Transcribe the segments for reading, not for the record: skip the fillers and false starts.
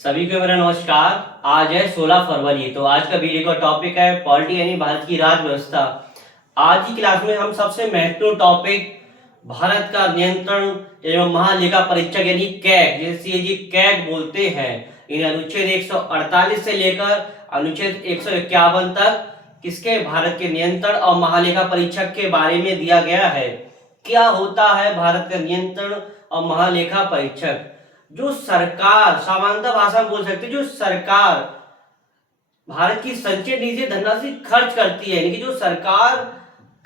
सभी को मेरा नमस्कार। आज है 16 फरवरी। तो आज का वीडियो का टॉपिक है पॉलिटी यानी भारत की राज व्यवस्था। आज की क्लास में हम सबसे महत्वपूर्ण टॉपिक भारत का नियंत्रण एवं महालेखा परीक्षक यानी कैग, जिसे सीएजी कैग बोलते हैं, इन अनुच्छेद 148 से लेकर अनुच्छेद 151 तक किसके भारत के नियंत्रण और महालेखा परीक्षक के बारे में दिया गया है। क्या होता है भारत का नियंत्रण और महालेखा परीक्षक? जो सरकार, सामान्यतः भाषा में बोल सकते हैं, जो सरकार भारत की संचय निधि से धनराशि खर्च करती है, यानी कि जो सरकार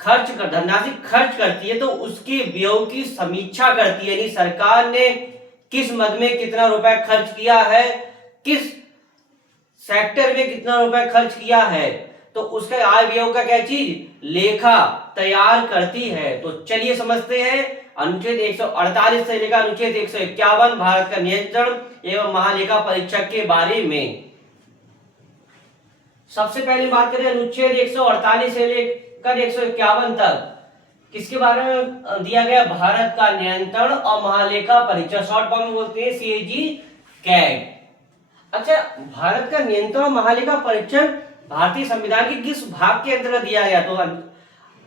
धनराशि खर्च करती है तो उसके व्यय की समीक्षा करती है, यानी सरकार ने किस मद में कितना रुपए खर्च किया है, किस सेक्टर में कितना रुपए खर्च किया है, तो उसके आय व्यय का क्या चीज लेखा तैयार करती है। तो चलिए समझते हैं अनुच्छेद 148 से लेकर अनुच्छेद 151 भारत का नियंत्रण एवं महालेखा परीक्षक के बारे में। सबसे पहले बात करें अनुच्छेद 148 से लेकर 151 तक किसके बारे में दिया गया? भारत का नियंत्रण और महालेखा परीक्षक, शॉर्ट फॉर्म में बोलते हैं सीएजी कैग। अच्छा, भारत का नियंत्रण और महालेखा परीक्षक भारतीय संविधान के किस भाग के अंतर्गत दिया गया? तो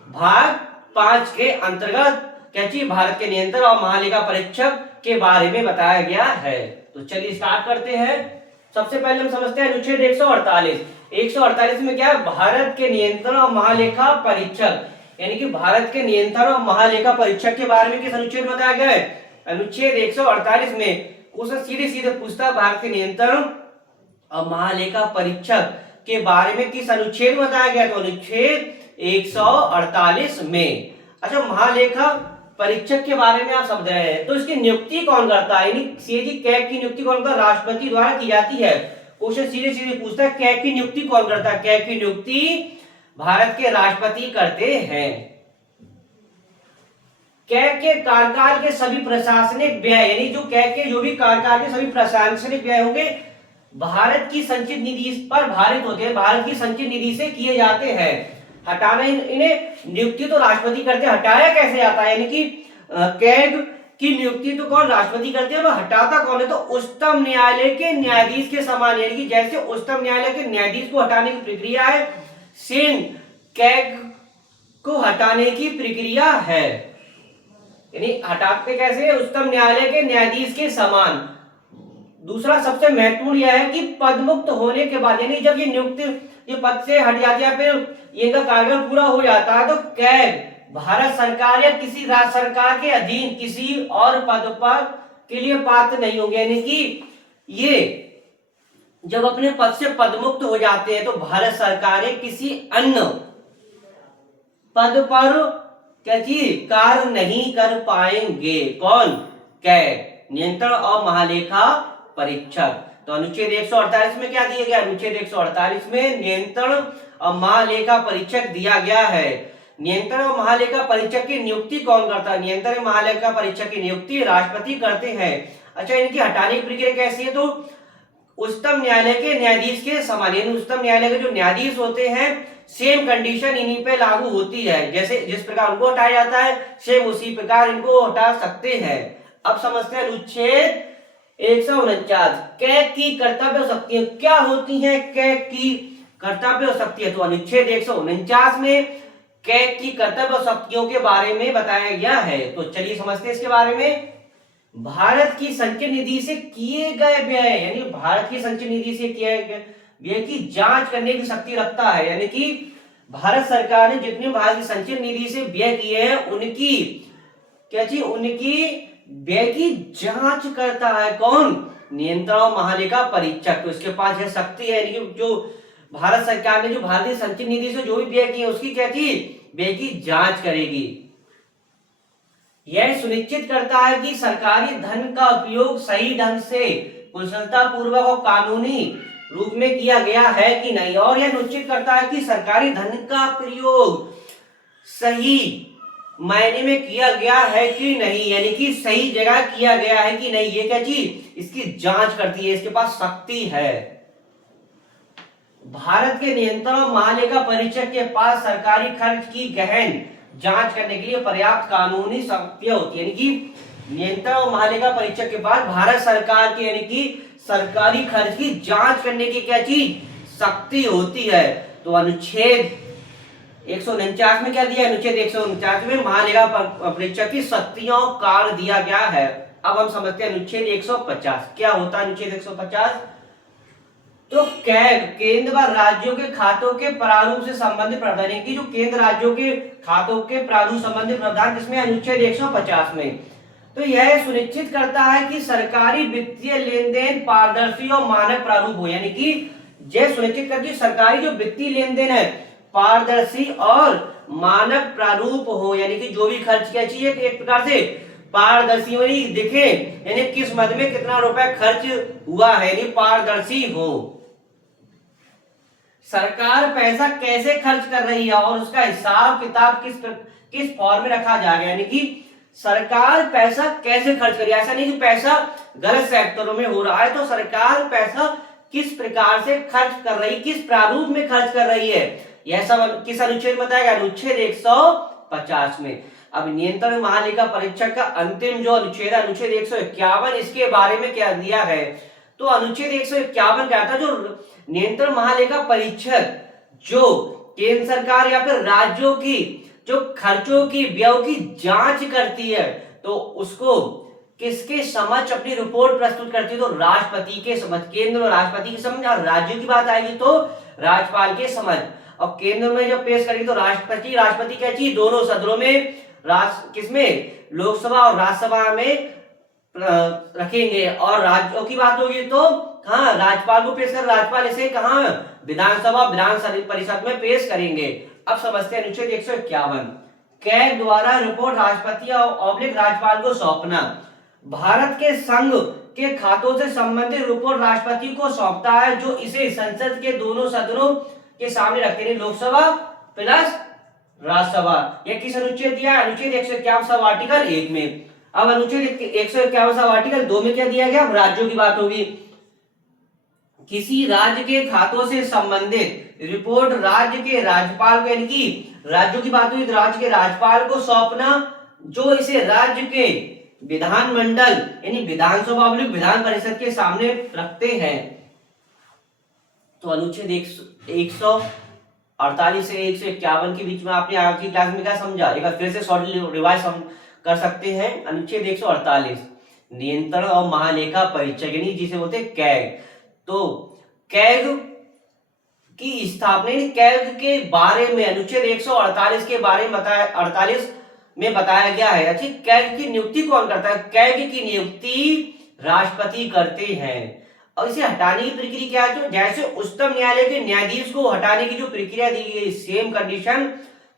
भाग 5 के अंतर्गत क्या चीज भारत के नियंत्रण और महालेखा परीक्षक के बारे में बताया गया है। तो चलिए स्टार्ट करते हैं। सबसे पहले हम समझते हैं अनुच्छेद 148 में क्या है? भारत के नियंत्रण और महालेखा परीक्षक, यानी कि भारत के नियंत्रण और महालेखा परीक्षक के बारे में किस अनुच्छेद में बताया गया है? अनुच्छेद 148 में क्वेश्चन सीधे सीधे पूछता है भारत के नियंत्रण और महालेखा परीक्षक के बारे में किस अनुच्छेद में बताया गया? तो अनुच्छेद 148 में। अच्छा, महालेखा परीक्षक के बारे में आप समझ रहे हैं, तो इसकी नियुक्ति कौन करता है? यानी सीएजी कैग की नियुक्ति कौन करता है? राष्ट्रपति द्वारा की जाती है। क्वेश्चन सीधे सीधे पूछता है कैग की नियुक्ति कौन करता है? कैग की नियुक्ति भारत के राष्ट्रपति करते हैं। कैग के कार्यकाल के सभी प्रशासनिक व्यय, यानी जो कैग के जो भी कार्यकाल के सभी प्रशासनिक व्यय होंगे भारत की संचित निधि पर भारित होते हैं, भारत की संचित निधि से किए जाते हैं। हटाना इन्हें नियुक्ति तो राष्ट्रपति करते हैं, हटाया कैसे जाता है? यानी कि कैग की नियुक्ति तो कौन? राष्ट्रपति करते हैं, और हटाता कौन है? तो उच्चतम न्यायालय के न्यायाधीश के समान, यानी कि जैसे उच्चतम न्यायालय के न्यायाधीश को हटाने की प्रक्रिया है, सेम कैग को हटाने की प्रक्रिया है। यानी हटाते कैसे? उच्चतम न्यायालय के न्यायाधीश के समान। दूसरा सबसे महत्वपूर्ण यह है कि पदमुक्त होने के बाद, यानी जब ये पद से हट जाती है, फिर इनका कार्यकाल पूरा हो जाता है, तो कैग भारत सरकार या किसी राज्य सरकार के अधीन किसी और पद पर के लिए पात्र नहीं होंगे। यानी कि ये जब अपने पद से पदमुक्त हो जाते हैं तो भारत सरकारें किसी अन्य पद पर क्या चीज कार्य नहीं कर पाएंगे। कौन? कैग, नियंत्रण और महालेखा परीक्षक। तो अनुच्छेद 148 में क्या दिया गया? अनुच्छेद 148 में नियंत्रण और महालेखा परीक्षक दिया गया है। नियंत्रण और महालेखा परीक्षक की नियुक्ति कौन करता है? नियंत्रण और महालेखा परीक्षक की नियुक्ति राष्ट्रपति करते हैं। अच्छा, इनकी हटाने की प्रक्रिया कैसी है? तो उच्चतम न्यायालय के न्यायाधीश के समान, उच्चतम न्यायालय के जो न्यायाधीश होते हैं सेम कंडीशन इन्हीं पे लागू होती है। जैसे जिस प्रकार उनको हटाया जाता है सेम उसी प्रकार इनको हटा सकते हैं। अब समझते हैं अनुच्छेद 149, कैग की कर्तव्य शक्तियां क्या होती हैं? कैग की कर्तव्य शक्तियां, तो अनुच्छेद 149 में कैग की कर्तव्य शक्तियों के बारे में बताया गया है। तो चलिए समझते हैं इसके बारे में। भारत की संचय निधि से किए गए व्यय, यानी भारत की संचय निधि से किए गए व्यय की जांच करने की शक्ति रखता है। यानी कि भारत सरकार ने जितने भारत की संचय निधि से व्यय किए हैं उनकी क्या चीज? उनकी व्यय की जांच करता है। कौन? नियंत्रण और महालेखा परीक्षक। तो इसके पास यह शक्ति है, यानी कि जो भारत सरकार ने जो भारतीय संचय निधि से जो भी व्यय किए उसकी क्या चीज? व्यय की जांच करेगी। यह सुनिश्चित करता है कि सरकारी धन का उपयोग सही ढंग से, कुशलता पूर्वक और कानूनी रूप में किया गया है कि नहीं, और यह निश्चित करता है कि सरकारी धन का प्रयोग सही मायने में किया गया है कि नहीं, यानी कि सही जगह किया गया है कि नहीं, ये क्या चीज? इसकी जांच करती है, इसके पास शक्ति है। भारत के नियंत्रण और महालेखा परीक्षक के पास सरकारी खर्च की गहन जांच करने के लिए पर्याप्त कानूनी शक्तियां होती है। यानी कि नियंत्रण और महालेखा परीक्षक के पास भारत सरकार की यानी कि सरकारी खर्च की जांच करने की क्या चीज, शक्ति होती है। तो अनुच्छेद 149 में क्या दिया, अनुच्छेद 149 में महालेखा परीक्षक की शक्तियों कार्य दिया गया है। अब हम समझते हैं अनुच्छेद 150 क्या होता है। अनुच्छेद 150 तो कैग केंद्र व राज्यों के खातों के प्रारूप से संबंधित प्रावधान है कि जो केंद्र राज्यों के खातों के प्रारूप संबंधित प्रावधान किसमें, अनुच्छेद 150 में। तो यह सुनिश्चित करता है कि सरकारी वित्तीय लेन देन पारदर्शी और मानक प्रारूप हो, यानी कि यह सुनिश्चित करती है सरकारी जो वित्तीय लेन देन है पारदर्शी और मानक प्रारूप हो, यानी कि जो भी खर्च किया चाहिए एक प्रकार से पारदर्शी हो, दिखे, यानी किस मद में कितना रुपए खर्च हुआ है, यानी पारदर्शी हो। सरकार पैसा कैसे खर्च कर रही है और उसका हिसाब किताब किस फॉर्म में रखा जाएगा, यानी कि सरकार पैसा कैसे खर्च कर रही है। ऐसा नहीं कि पैसा गलत सेक्टरों में हो रहा है, तो सरकार पैसा किस प्रकार से खर्च कर रही, किस प्रारूप में खर्च कर रही है, यह सब किस अनुच्छेद में बताया गया, अनुच्छेद 150 में। अब नियंत्रण महालेखा परीक्षक का अंतिम जो अनुच्छेद है, अनुच्छेद 151, इसके बारे में क्या दिया है। तो अनुच्छेद 151 क्या था, जो नियंत्रण महालेखा परीक्षक जो केंद्र सरकार या फिर राज्यों की जो खर्चों की व्यय की जांच करती है, तो उसको किसके समक्ष अपनी रिपोर्ट प्रस्तुत करती है, तो राष्ट्रपति के समक्ष, केंद्र में राष्ट्रपति के समक्ष, और राज्यों की बात आएगी तो राज्यपाल के समक्ष। और केंद्र में जब पेश करेगी तो राष्ट्रपति क्या चाहिए, दोनों सदनों में, किसमें, लोकसभा और राज्यसभा में रखेंगे। और राज्यों की बात होगी तो हाँ, राज्यपाल को पेश कर, राज्यपाल इसे कहाँ, विधान परिषद में पेश करेंगे। अब समझते हैं अनुच्छेद 151, कैग द्वारा रिपोर्ट राष्ट्रपति और राज्यपाल को सौंपना। भारत के संघ के खातों से संबंधित रिपोर्ट राष्ट्रपति को सौंपता है, जो इसे संसद के दोनों सदनों के सामने रखते हैं, लोकसभा प्लस राज्यसभा। यह किस अनुच्छेद दिया है, अनुच्छेद 151 आर्टिकल 1 में। अब अनुच्छेद 151 आर्टिकल 2 में क्या दिया गया, राज्यों की बात होगी। किसी राज्य के खातों से संबंधित रिपोर्ट राज्य के राज्यपाल को, यानी कि राज्यों की बात हुई तो राज्य के राज्यपाल को सौंपना, जो इसे राज्य के विधानमंडल यानी विधानसभा विधान परिषद के सामने रखते हैं। तो अनुच्छेद 148 से 151 के बीच में आपने आज की क्लास में क्या समझा, एक बार फिर से शॉर्ट रिवाइज कर सकते हैं। अनुच्छेद 148 नियंत्रण और महालेखा परीक्षक, यानी जिसे बोलते हैं कैग। तो कैग की स्थापना, कैग के बारे में अनुच्छेद 148 के बारे में बताया, 48 में बताया गया है। अच्छी, कैग की नियुक्ति कौन करता है, कैग की नियुक्ति राष्ट्रपति करते हैं। और इसे हटाने की प्रक्रिया क्या है, तो जैसे उच्चतम न्यायालय के न्यायाधीश को हटाने की जो प्रक्रिया दी गई, सेम कंडीशन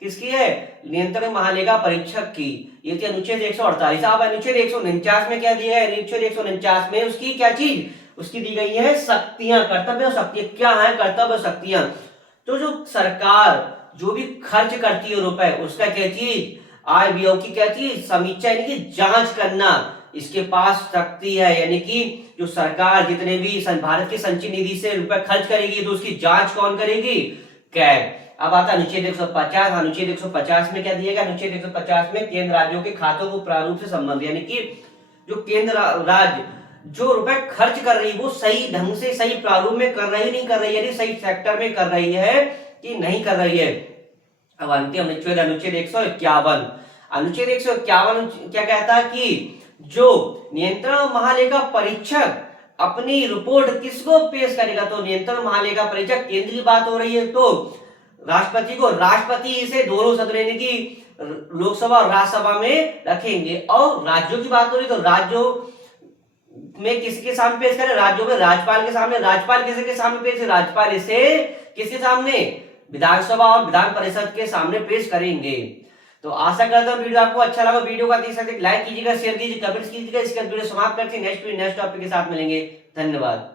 किसकी है, नियंत्रण महालेखा परीक्षक की। ये थी अनुच्छेद 148। अब अनुच्छेद 149 में क्या दिया है, अनुच्छेद 149 में उसकी क्या चीज, उसकी दी गई है शक्तियां, कर्तव्य और शक्तियां। क्या है कर्तव्य और शक्तियां, तो जो सरकार जो भी खर्च करती है रुपए, उसका क्या चीज, आय व्यय की क्या चीज, समीक्षा यानी कि जांच करना, इसके पास शक्ति है। यानी कि जो सरकार जितने भी भारत की संचित निधि से रुपए खर्च करेगी, तो उसकी जांच कौन करेगी, कैग। अब आता अनुच्छेद 150। अनुच्छेद 150 में क्या दिया गया, अनुच्छेद 150 में केंद्र राज्यों के खातों को प्रारूप से संबंध, यानी कि जो केंद्र राज्य जो रुपए खर्च कर रही है वो सही ढंग से सही प्रारूप में कर रही नहीं कर रही है, यानी सही सेक्टर में कर रही है कि नहीं कर रही है। अब अंतिम अनुच्छेद, अनुच्छेद 151। अनुच्छेद 151 क्या कहता है कि जो नियंत्रण महालेखा परीक्षक अपनी रिपोर्ट किसको पेश करेगा, तो नियंत्रण महालेखा परीक्षक केंद्र की बात हो रही है तो राष्ट्रपति को, राष्ट्रपति इसे दोनों सदन यानी कि लोकसभा और राज्यसभा में रखेंगे। और राज्यों की बात हो रही तो राज्यों में किसके सामने पेश करें, राज्यों में राज्यपाल के सामने। राज्यपाल किसके सामने पेश, राज्यपाल इसे किसके सामने, विधानसभा और विधान परिषद के सामने पेश करेंगे। तो आशा करता हूँ वीडियो आपको अच्छा लगा। वीडियो का देख सकते लाइक कीजिएगा, शेयर कीजिए, कमेंट्स कीजिएगा। इसका वीडियो समाप्त करते हैं, नेक्स्ट टॉपिक के साथ मिलेंगे। धन्यवाद।